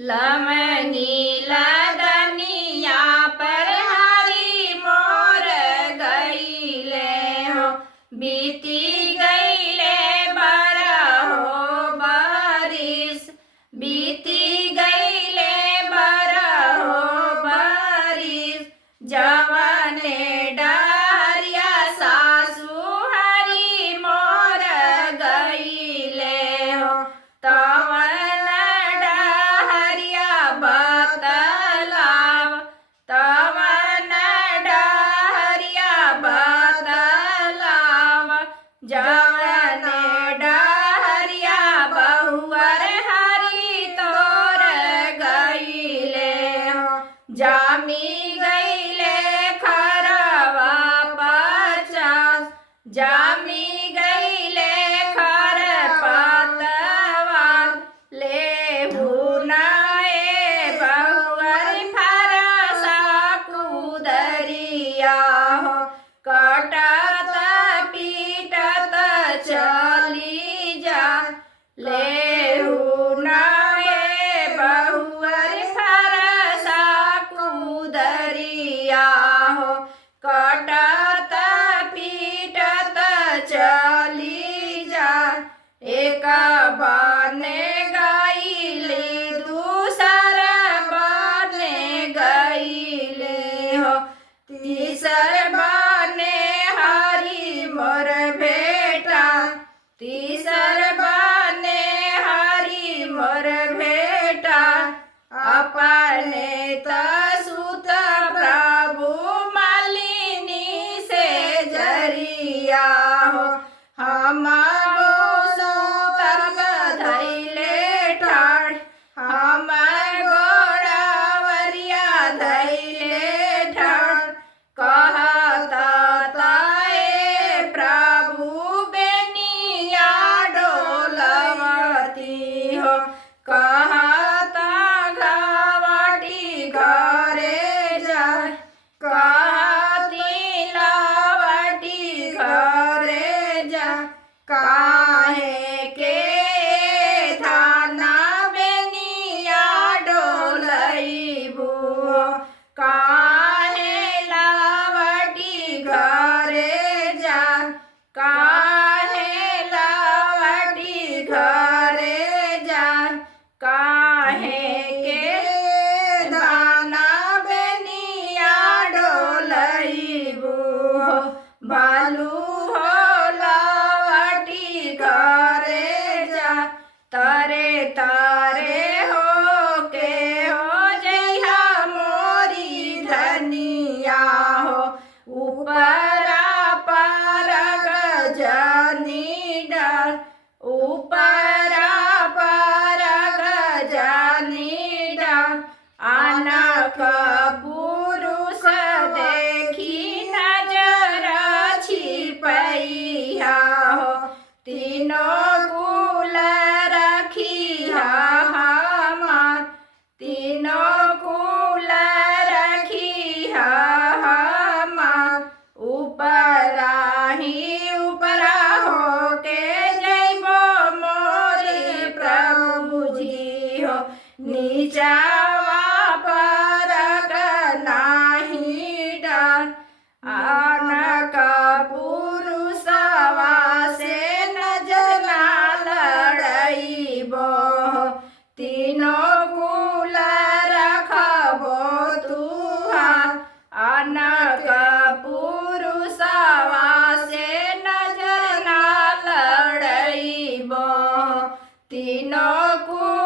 लमनी लदनिया पर हरी मोर गईले हो, बीती गईले बरहो बारिश, बीती गईले बरहो बारिश। जवने डहरिया सासु हरी मोर गईले हो, तवन डहरिया बतलाव, तवन डहरिया बतलाव। जवने डहरिया बहुअर हरी तोर गईले हो, जामी गईले खरवा पचास, जामी गईले खर पतवार। लेहू नाए बहुअर फरसा कुदरिया हो, कटत पीटत चली जा। लेहू नाए बहुअर फरसा कुदरिया हो, कटत पीटत चली जा। एक बने गईली दूसर बने गईले हो, तीसर बने हरी मोर भेटा, तीसर बने हरी मोर भेटा। अपने तसुत प्रभु मालिनी से जरिया हो, हम गोसोतर्ग धैले ठाड़, हम गोड़ावरिया धैले ठाड़। कहत ताए प्रभु बेनिया डोलवती हो, कहत घावटी घरे जाए, कहती लावटी घरे जाए। काहे के थाना बेनिया डोलैबू हो, काहे लावटी घरे जा, काहे लावटी घरे जा। काहे के दाना बेनिया डोलैबू हो, भालू हो लावटी घरे जा। तारे तारे हो के हो जइहा मोरी धनिया हो, ऊपरा परग जनी डाल, ऊपरा परग जनी डाल। आनक पुरुष देखी नजर छिपैया हो, तीनों कुल रखिया हमार, तीनों कुल रखिया हमार। ऊपरा ही ऊपरा हो के जइबो मोरे प्रभु जी हो, नीचावा परग नाही डाल। आनक पुरुषवा से नजर ना लड़ैबो, तीनों कुल रखबो तुहार। आनक पुरुषवा से नजर ना लड़ैबो, तीनों कुल